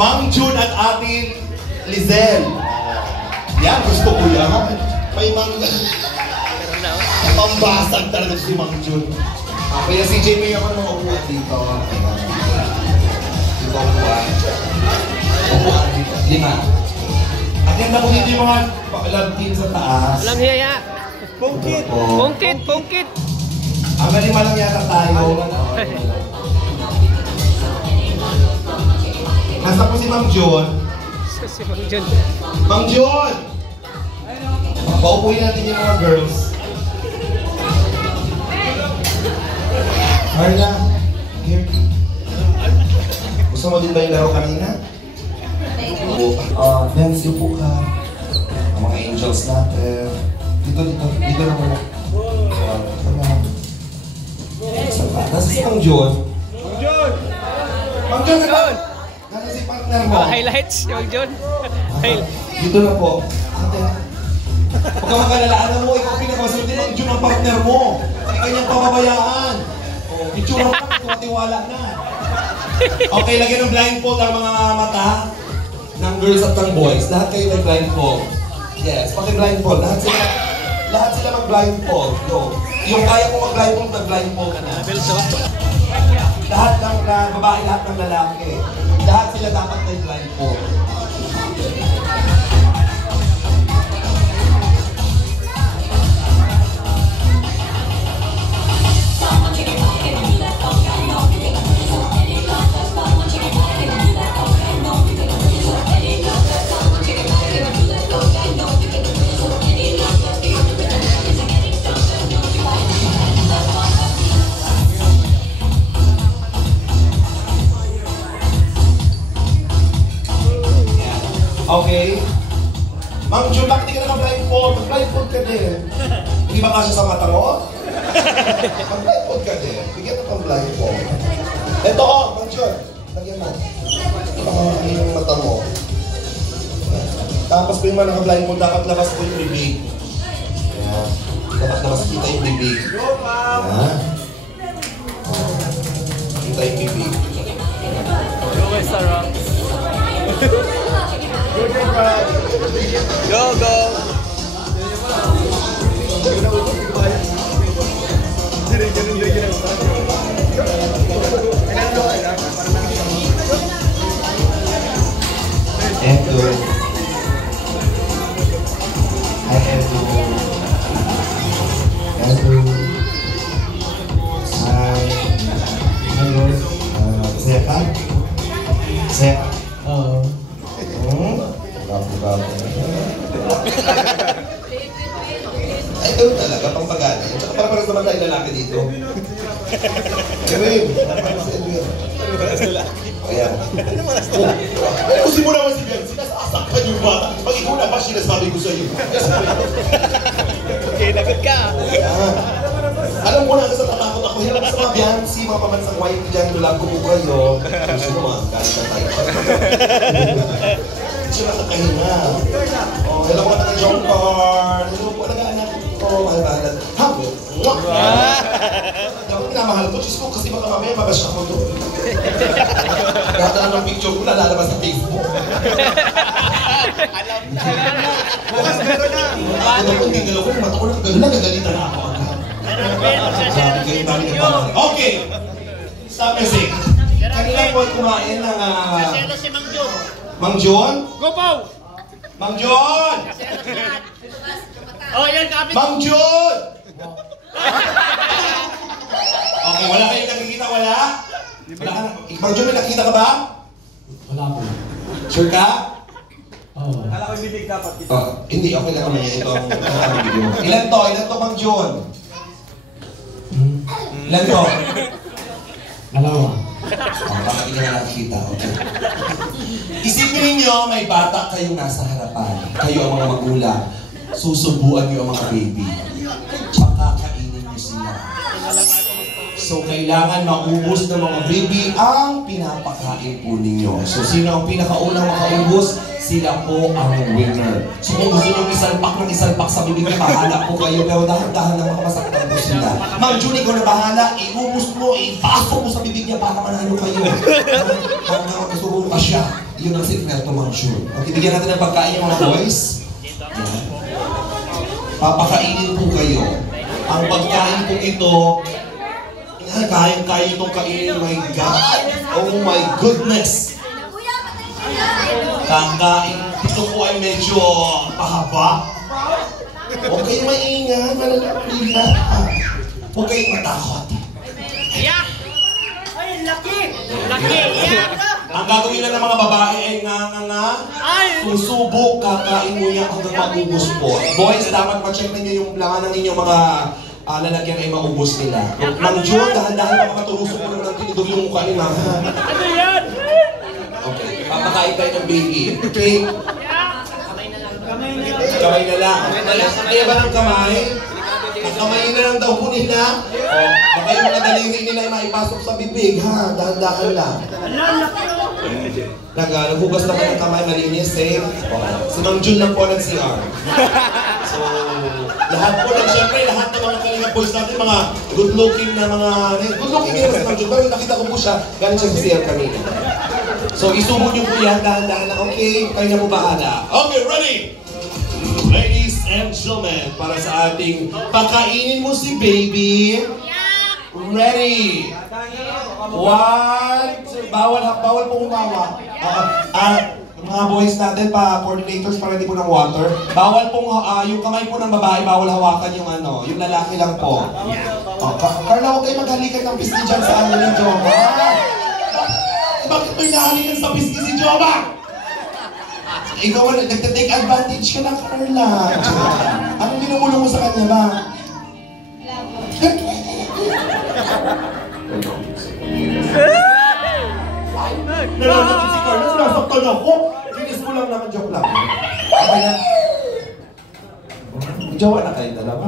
Mang Jun at Ate Lizelle. Yan, gusto ko yan. May Mang... Pambasag talaga si Mang Jun. Kaya si JP ako nung upuan dito. Dito upuan. Upuan dito. 5. At yan na po dito yung mga love team sa taas. Walang hiyaya. Pungkit. Pungkit, pungkit. Ang 5 lang yata tayo. Nasa po si Mang Jun. Si Mang Jun. Mang Jun! Paupuin natin yung mga girls. Carla, here. Gusto mo din ba yung laro kanina? Dance yung po ka. Ang mga angels natin. Dito na muna. Nasa si Mang Jun. Mang Jun! Nasa si partner mo. Highlights, si Mang Jun. Dito na po. Ate, huwag ka makalala mo, ikaw pinakasunod ng Jun ang partner mo. Hindi kanyang pababayaan. Itsura mo, tumatiwala na. Okay, lagyan ng blindfold ang mga mata ng girls at ng boys. Lahat kayo may blindfold. Yes, paki-blindfold. Lahat sila mag-blindfold. Yo. Yung kaya mo mag-blindfold, mag-blindfold ka na. Lahat ng babae, lahat ng lalaki. Lahat sila dapat may blindfold. Okay? Mang Jun, bakit di ka na mag-blindfold? Mag-blindfold ka din. Hindi ba kasya sa mata mo? Mag-blindfold ka din. Bigyan ka pang blindfold. Ito, Mang Jun. Lagyan mo. Yung mata mo. Tapos po yung mga naka-blindfold, dapat labas po yung bibig. Ayan. Dapat labas kita yung bibig. Ayan. Kita yung bibig. Go, go! Eto. Ay, eto. Eto. Ay. Hello. Saya ka? Saya ka? Oo. Bravo. Ay, ito talaga, pang pagana. Tsaka para naman tayo lalaki dito. Kevin, si Edwin. Ayan. Ayusin mo naman si Ben. Sinasasaktan yung bata. Pag ikaw na ba, sinasabi ko sa'yo. Okay, lagot ka. Alam mo na, kasi natakot ako. Hirap sa mga Biansi, mga pamansang white dyan, lulang kumuha yun. Gusto mo mga, galit na tayo. Hindi siya nakakahinga. Hello po na John Carr. Hello po na anak ko. Mahal-mahal. Ha? Ako pinamahal ko. Diyos ko, kasi baka mamaya mabash ako doon. Lahat na ng picture ko nalalabas sa Facebook. Alam na. Bukas meron na. Ako na po, hindi galaw ko. Mata ko na gano'n. Nagagalitan na ako agad. Sabi kayo, dami na pala. Okay. Stop music. Kanila po ay kumain ng... Selo si Mang Jun. Mang Jun? Go, Pao! Mang Jun! Oh, yan, kapit. Mang Jun! Okay, wala kayong nakikita, wala? Wala ka na. Mang Jun, may nakita ka ba? Wala po. Sure ka? Oo. Kala ko bibig dapat ito. Hindi, okay lang naman yan. Ito ang video. Ilan to, Mang Jun? Ilan to? Dalawa. Baka hindi ka na nakikita, okay? Isipin ninyo, may bata kayong nasa harapan. Kayo ang mga magulang. Susubuan niyo ang mga baby. Pakakainin niyo sila. So, kailangan maubos ng mga baby ang pinapakain po ninyo. So, sino ang pinakaunang makaubos? Sila po ang winner. So, kung gusto nyo isalpak sa bibig, bahala po kayo. Pero dahan-dahan na makamasaktan po sila. Ma'am June, ikaw na bahala. Iubos mo, ipasok mo sa bibig niya para manalo kayo. Hanggang masubukan pa siya. Yun ang secret to Ma'am June. Okay, bigyan natin ng pagkain yung mga boys. Yan. Papakainin po kayo. Ang pagkain po ito, kayang-kaya itong kainin. My God! Oh my goodness! Kakain. Ito po ay medyo pahaba. Huwag kayong maingat. Malalapila. Huwag kayong matakot. Yak! Ay, laki! Laki! Yak! Ang gagawin lang ng mga babae ay susubok, kakain mo yan hanggang maubos po. Boys, dapat ma-check ninyo yung laman ng inyong mga lalagyan ay maubos nila. Ma'am June, dahan-dahan na makaturusok mo naman ang tinidog yung mukha ni Ma'am. Ano yan? Okay, papakain tayo ng baby. Okay? Kamay na lang. Kaya ba ng kamay? Ang kamay na lang daw po nila. Baka yung mga daliri nila ay maipasok sa bibig, ha? Dahan-dahan lang. Naghugas naman ng kamay, malinis, safe. Si Ma'am June lang po nag-CR. So, lahat po lang, syempre, lahat ng mga Kalinga boys natin, mga good-looking na mga... Good-looking nila si Ma'am June, pero nakita ko po siya, galing siya sa CR kanina. So, isubo niyo po yan, dahan-dahan lang. Okay, kayo na po bahala. Okay, ready? Ladies and gentlemen, para sa ating pakainin mo si baby. Ready? One, two, bawal po umawa. Mga boys natin, coordinators para hindi po ng water. Bawal pong, yung kamay po ng babae, bawal hawakan yung yung lalaki lang po. Carla, huwag kayo maghalikan ng pisngi dyan sa ni Joma. Bakit may nahalikan sa pisngi si Joma? Ikaw, nagtatake advantage ka na, Carla. Anong binumulong mo sa kanya ba? Nalalaman si Carla, sinasaktan ako. Ginis mo lang naman, joke lang. Kaya, jowa na kayo dalawa.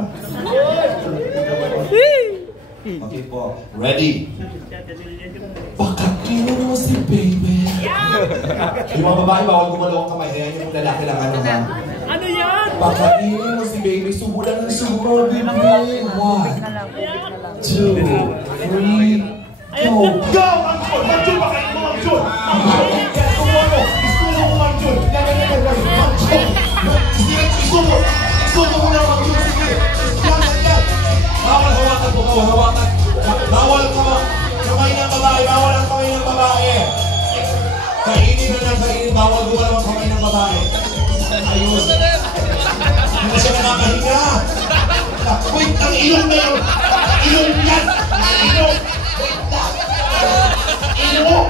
Okay po, ready? Pakainin mo si baby. Yung mga babae, bawal gumalaw ang kamay. Ayan yung lalaki lang, ano ha? Ano yan? Pakainin mo si baby. Subo lang ng subo, baby. 1, 2, 3, go! Go! Ma'am June! Ma'am June! Pakainin mo, Ma'am June! Isubo mo! Isubo mo, Ma'am June! Ma'am June! Isubo! Isubo mo na, Ma'am June! Sige! Yan! Bawal hawakan po, bawal hawakan! Bawal kamay ng babae! Bawal ang kamay ng babae! Kainin na lang, kainin! Bawal gumalaw ang kamay ng babae! Ayun! Hindi siya nakakahinga! Wait! Ang ilong na yun! Ilong yan! Ilong! Ilong!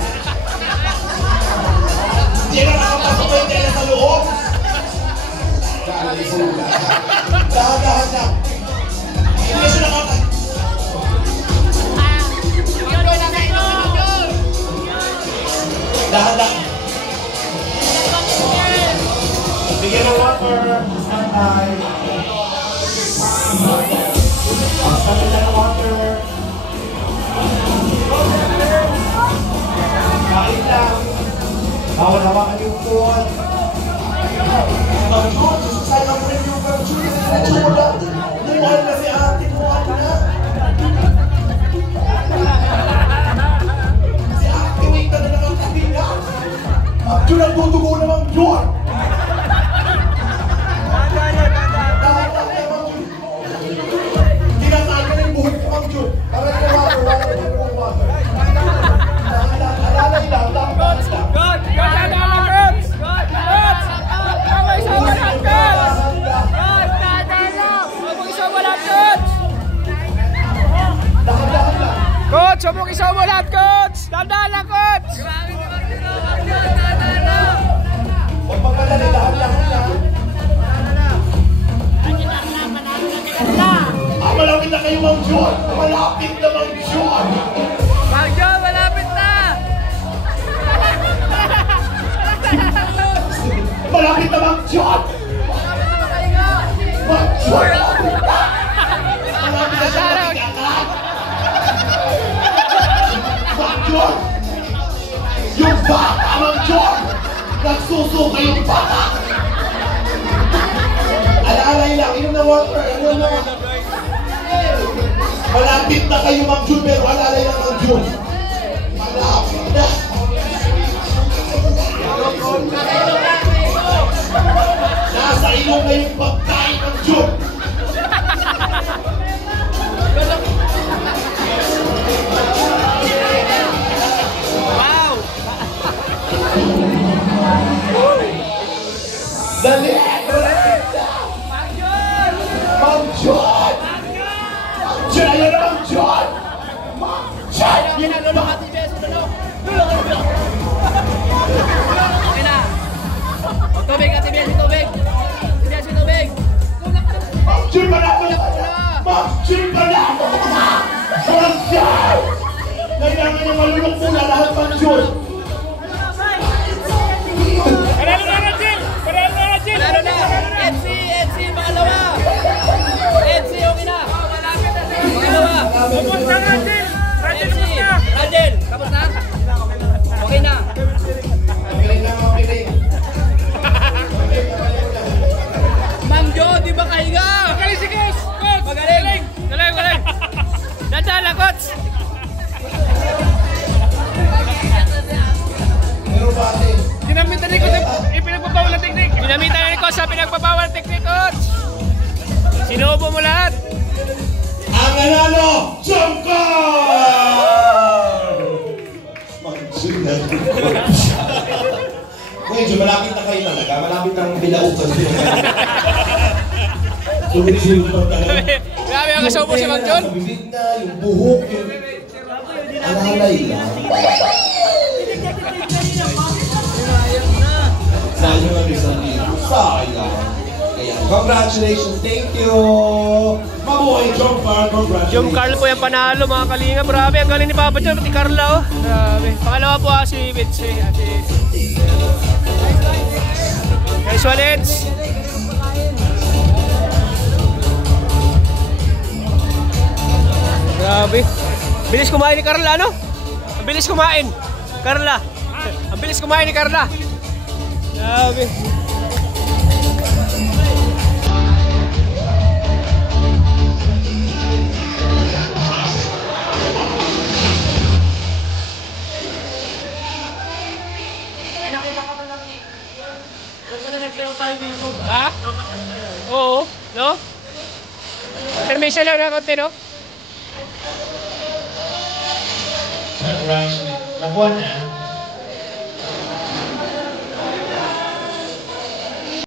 Hindi na nakapasok ko yung tela sa loob! Dahan-dahan na! Hindi siya nakakahinga! Dahan-dahan! Bigyan ng water! Stand by! Stand by ng water! Kain lang! Bawal hawakan yung food! Ma'am June, susasay na mo rin yung Ma'am June! Mukhal na si ate! Mukhal na! Si ate, wait na nakakabila! Ma'am June, ang tutugo na Ma'am June! Tinatagal na yung buhit ko, Ma'am June! Para yung water! Alalay lang, dapat lang! Coach, huwag mong isaw mo lahat, Coach! Dahan-dahan lang, Coach! Huwag magmadali, dahan-dahan lang. Malapit na kayo, Ma'am June! Malapit na, Ma'am June! Ma'am June, malapit na! Malapit na, Ma'am June! Ma'am June, malapit na! Malapit na siya, malapit na! John! Yung bata ng John! Nagsusuka yung bata! Alaalay lang, inom na water, inom na water. Malapit na kayo Mang Jun, pero alaalay lang Mang Jun. Malapit na. Nasa ilong na yung pagkain ng Jun. Wow! Dali! Mang Jun! Jun! Ayun na Mang Jun! Mang Jun! Tubig, tubig! Tubig! Mang Jun! Manalo ka na! Mang Jun! Manalo ka na! Mang Jun! Kailangan niya malulong muna lahat Mang Jun! Panalo na! FC, pangalawa! FC, okay na! Pangalawa! Rajel, tapos na? Okay na! Okay. Mang Jo, di ba kahiga? Magaling si Coach! Magaling! Galing! Dadaan lang, Coach! Pero bakit? Ginamitan ni Coach pinagpapawal na teknik! Ginamitan ni Coach sa pinagpapawal teknik, Coach! Sinubo mo lahat! Ang nanalo, Jumcar! Mag-Jun na. Medyo malapit na kayo talaga. Malapit ang bilautan. Sulit-sulit talaga. Grabe ang kasaupo si Mang Jun! Yung bibig na, yung buhok, yung alalay lang. Sayang ang isang libo. Sayang. Kaya, congratulations. Thank you. Mabuhay, Jumcar. Congratulations. Yung Carl po yung panalo mga kalinga. Grabe, ang galing ni Papa John, pati Carla oh. Grabe. Pangalawa po si Vince. Guys, Walets. Grabe. Bilis kumain ni Carla, no? Ang bilis kumain. Carla. Ang bilis kumain ni Carla. Grabe. Ha? Oo, no? Intermission lang na konti, no? Nakuha na.